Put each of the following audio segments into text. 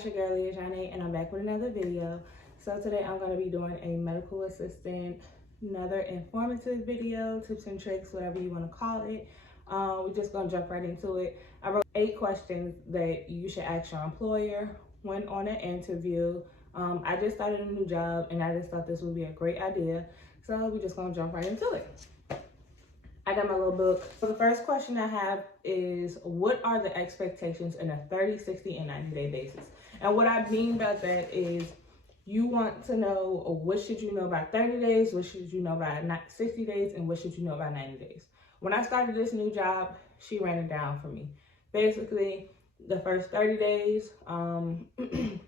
guys, your girl Janae, and I'm back with another video. So today I'm going to be doing a medical assistant, another informative video, tips and tricks, whatever you want to call it. We're just going to jump right into it. I wrote 8 questions that you should ask your employer when on an interview. I just started a new job and I just thought this would be a great idea. So we're just going to jump right into it. I got my little book. So the first question I have is, what are the expectations in a 30, 60, and 90-day basis? And what I mean by that is you want to know what should you know by 30 days, what should you know by 60 days, and what should you know by 90 days. When I started this new job, she ran it down for me. Basically, the first 30 days,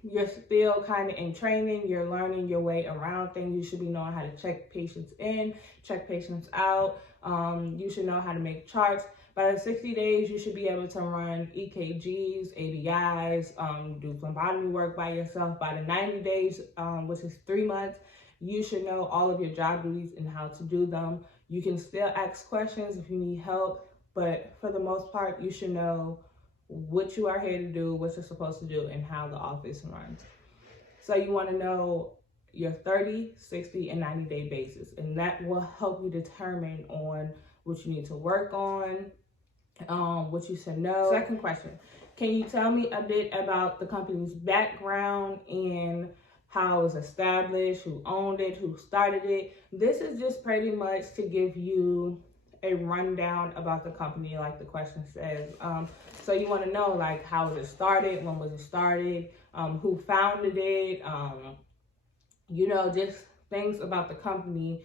you're still kind of in training. You're learning your way around things. You should be knowing how to check patients in, check patients out. You should know how to make charts. By the 60 days, you should be able to run EKGs, ABIs, do phlebotomy work by yourself. By the 90 days, which is 3 months, you should know all of your job duties and how to do them. You can still ask questions if you need help, but for the most part, you should know what you are here to do, what you're supposed to do, and how the office runs. So you want to know your 30, 60, and 90-day basis, and that will help you determine on what you need to work on, what you should know. Second question, can you tell me a bit about the company's background and how it was established, who owned it, who started it? This is just pretty much to give you a rundown about the company, like the question says. So you want to know, like, how was it started, when was it started, who founded it, you know, just things about the company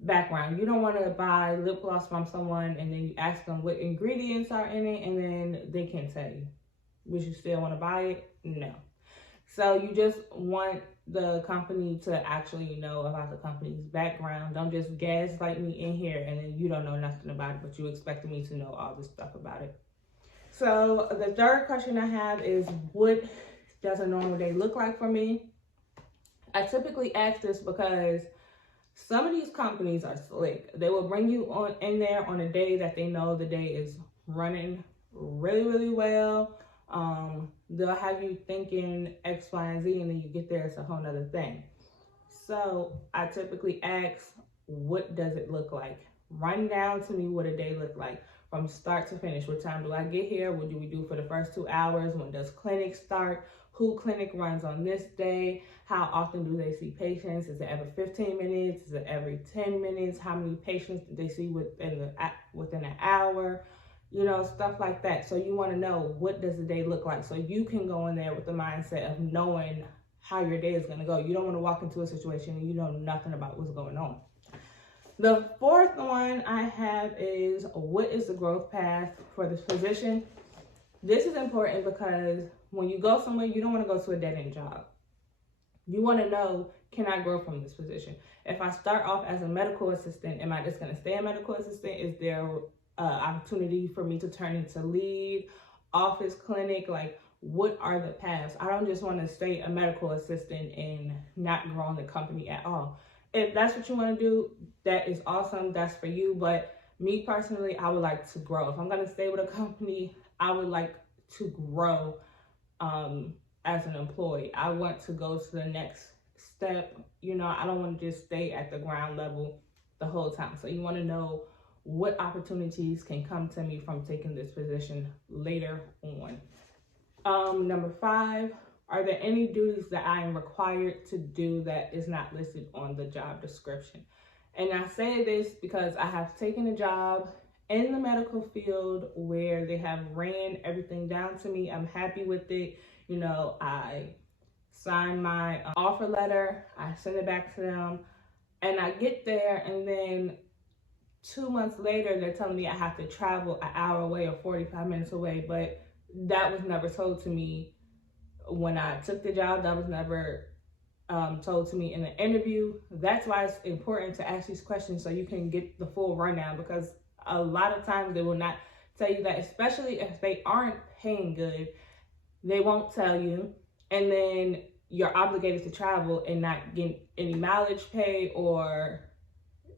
background. You don't want to buy lip gloss from someone and then you ask them what ingredients are in it and then they can't tell you. Would you still want to buy it? No. So you just want the company to actually know about the company's background. Don't just gaslight me in here and then you don't know nothing about it, but you expect me to know all this stuff about it. So the third question I have is, what does a normal day look like for me? I typically ask this because some of these companies are slick. They will bring you in there on a day that they know the day is running really, really well. They'll have you thinking X, Y, and Z, and then you get there, it's a whole nother thing. So I typically ask, what does it look like? Run down to me what a day look like from start to finish. What time do I get here? What do we do for the first 2 hours? When does clinic start? Who clinic runs on this day? How often do they see patients? Is it every 15 minutes? Is it every 10 minutes? How many patients do they see within an hour? You know, stuff like that. So you want to know, what does the day look like? So you can go in there with the mindset of knowing how your day is going to go. You don't want to walk into a situation and you know nothing about what's going on. The fourth one I have is, what is the growth path for this position? This is important because when you go somewhere, you don't want to go to a dead-end job. You want to know, can I grow from this position? If I start off as a medical assistant, am I just going to stay a medical assistant? Is there opportunity for me to turn into lead, office, clinic? Like, what are the paths? I don't just want to stay a medical assistant and not grow in the company at all. If that's what you want to do, that is awesome. That's for you. But me personally, I would like to grow. If I'm going to stay with a company, I would like to grow as an employee. I want to go to the next step. You know, I don't want to just stay at the ground level the whole time. So you want to know what opportunities can come to me from taking this position later on. Number 5, are there any duties that I am required to do that is not listed on the job description? And I say this because I have taken a job in the medical field where they have ran everything down to me. I'm happy with it. You know, I sign my offer letter, I send it back to them, and I get there, and then 2 months later, they're telling me I have to travel an hour away or 45 minutes away, but that was never told to me when I took the job. That was never told to me in the interview. That's why it's important to ask these questions so you can get the full rundown, because a lot of times they will not tell you that, especially if they aren't paying good. They won't tell you, and then you're obligated to travel and not get any mileage pay or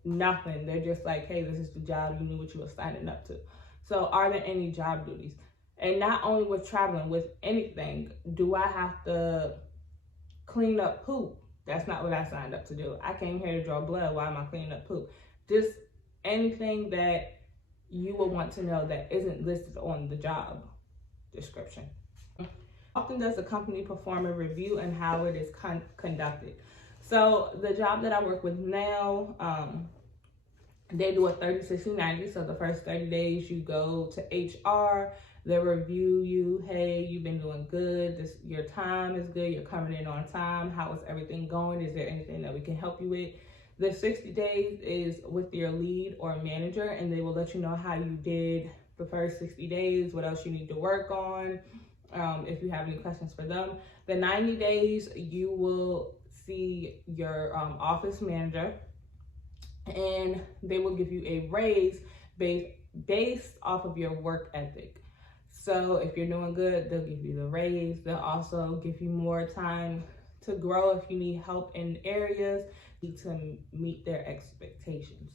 nothing. They're just like, hey, this is the job, you knew what you were signing up to. So are there any job duties? And not only with traveling, with anything, do I have to clean up poop? That's not what I signed up to do. I came here to draw blood. Why am I cleaning up poop? Just anything that you will want to know that isn't listed on the job description. Often does the company perform a review and how it is conducted? So the job that I work with now, they do a 30, 60, 90. So the first 30 days you go to HR, they review you. Hey, you've been doing good. Your time is good. You're coming in on time. How is everything going? Is there anything that we can help you with? The 60 days is with your lead or manager, and they will let you know how you did the first 60 days, what else you need to work on, if you have any questions for them. The 90 days, you will see your office manager, and they will give you a raise based off of your work ethic. So if you're doing good, they'll give you the raise. They'll also give you more time to grow if you need help in areas to meet their expectations.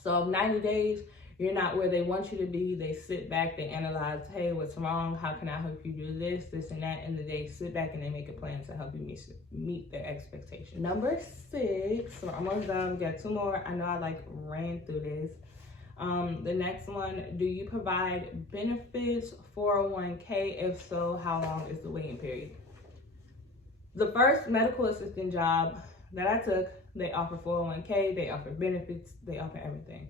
So 90 days, you're not where they want you to be. They sit back, they analyze, hey, what's wrong? How can I help you do this, and that? And then they sit back and they make a plan to help you meet their expectations. Number 6, we're almost done. We got 2 more. I know I ran through this. The next one, do you provide benefits, 401k? If so, how long is the waiting period? The first medical assistant job that I took, they offer 401k, they offer benefits, they offer everything.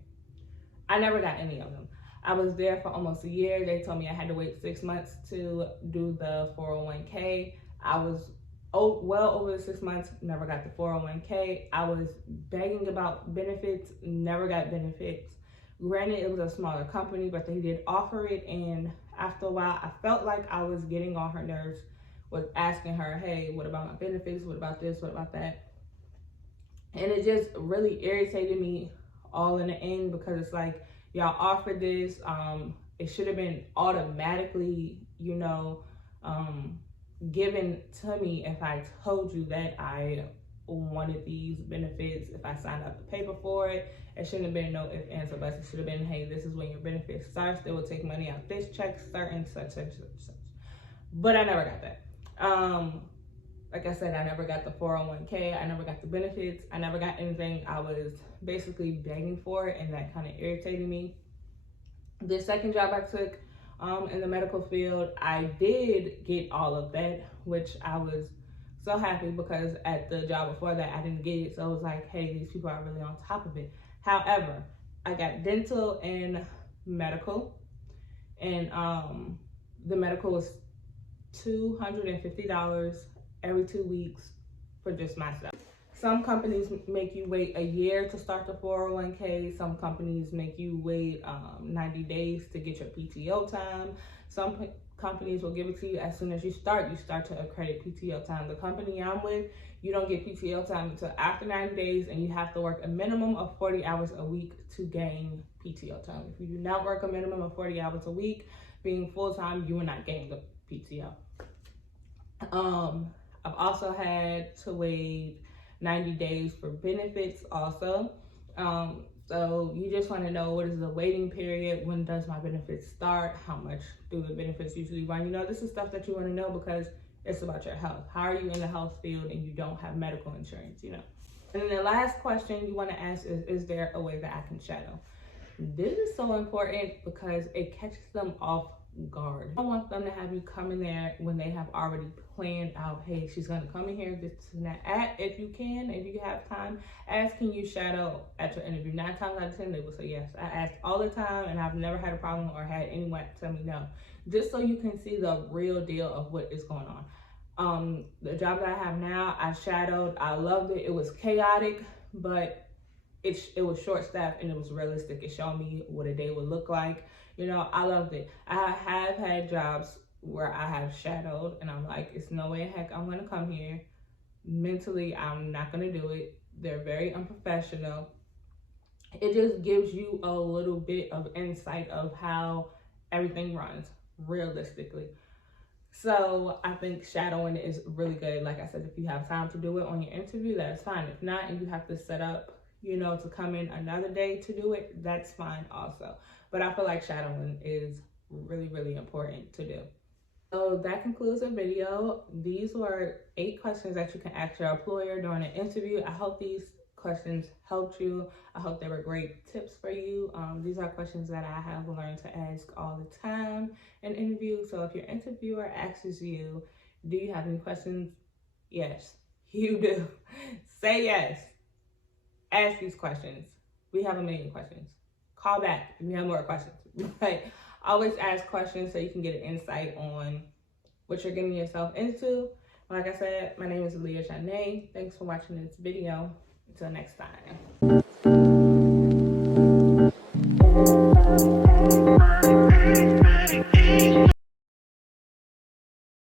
I never got any of them. I was there for almost a year. They told me I had to wait 6 months to do the 401k. I was well over the 6 months, never got the 401k. I was begging about benefits, never got benefits. Granted, it was a smaller company, but they did offer it. And after a while, I felt like I was getting on her nerves with asking her, hey, what about my benefits? What about this? What about that? And it just really irritated me all in the end, because it's like, y'all offered this. It should have been automatically, given to me if I told you that I wanted these benefits. If I signed out the paper for it, it shouldn't have been no ifs, ands, or buts. It should have been, hey, this is when your benefits starts. They will take money out this check, certain such. But I never got that. Like I said, I never got the 401k. I never got the benefits. I never got anything. I was basically begging for it, and that kind of irritated me. The second job I took in the medical field, I did get all of that, which I was so happy, because at the job before that, I didn't get it. So I was like, hey, these people are really on top of it. However, I got dental and medical, and the medical was $250 every 2 weeks for just my stuff. Some companies make you wait a year to start the 401k. Some companies make you wait 90 days to get your PTO time. Some companies will give it to you as soon as you start to accredit PTO time. The company I'm with, you don't get PTO time until after 90 days, and you have to work a minimum of 40 hours a week to gain PTO time. If you do not work a minimum of 40 hours a week, being full-time, you will not gain the PTO. I've also had to wait 90 days for benefits also. So you just want to know, what is the waiting period? When does my benefits start? How much do the benefits usually run? This is stuff that you want to know, because it's about your health. How are you in the health field and you don't have medical insurance, And then the last question you want to ask is there a way that I can shadow? This is so important because it catches them off guard. I want them to have you come in there when they have already planned out, hey, she's going to come in here, this and that. If you have time, ask, can you shadow at your interview? 9 times out of 10, they will say yes. I ask all the time, and I've never had a problem or had anyone tell me no. Just so you can see the real deal of what is going on. The job that I have now, I shadowed. I loved it. It was chaotic, but it was short staffed and it was realistic. It showed me what a day would look like. I loved it. I have had jobs where I have shadowed and I'm like, it's no way in heck I'm gonna come here. Mentally, I'm not gonna do it. They're very unprofessional. It just gives you a little bit of insight of how everything runs realistically. So I think shadowing is really good. Like I said, if you have time to do it on your interview, that's fine. If not, and you have to set up, to come in another day to do it, that's fine also. But I feel like shadowing is really, really important to do. So that concludes the video. These were 8 questions that you can ask your employer during an interview. I hope these questions helped you. I hope they were great tips for you. These are questions that I have learned to ask all the time in interviews. So if your interviewer asks you, do you have any questions? Yes, you do. Say yes. Ask these questions. We have a million questions. Call back if you have more questions. But always ask questions so you can get an insight on what you're getting yourself into. Like I said, my name is Leah Janae. Thanks for watching this video. Until next time.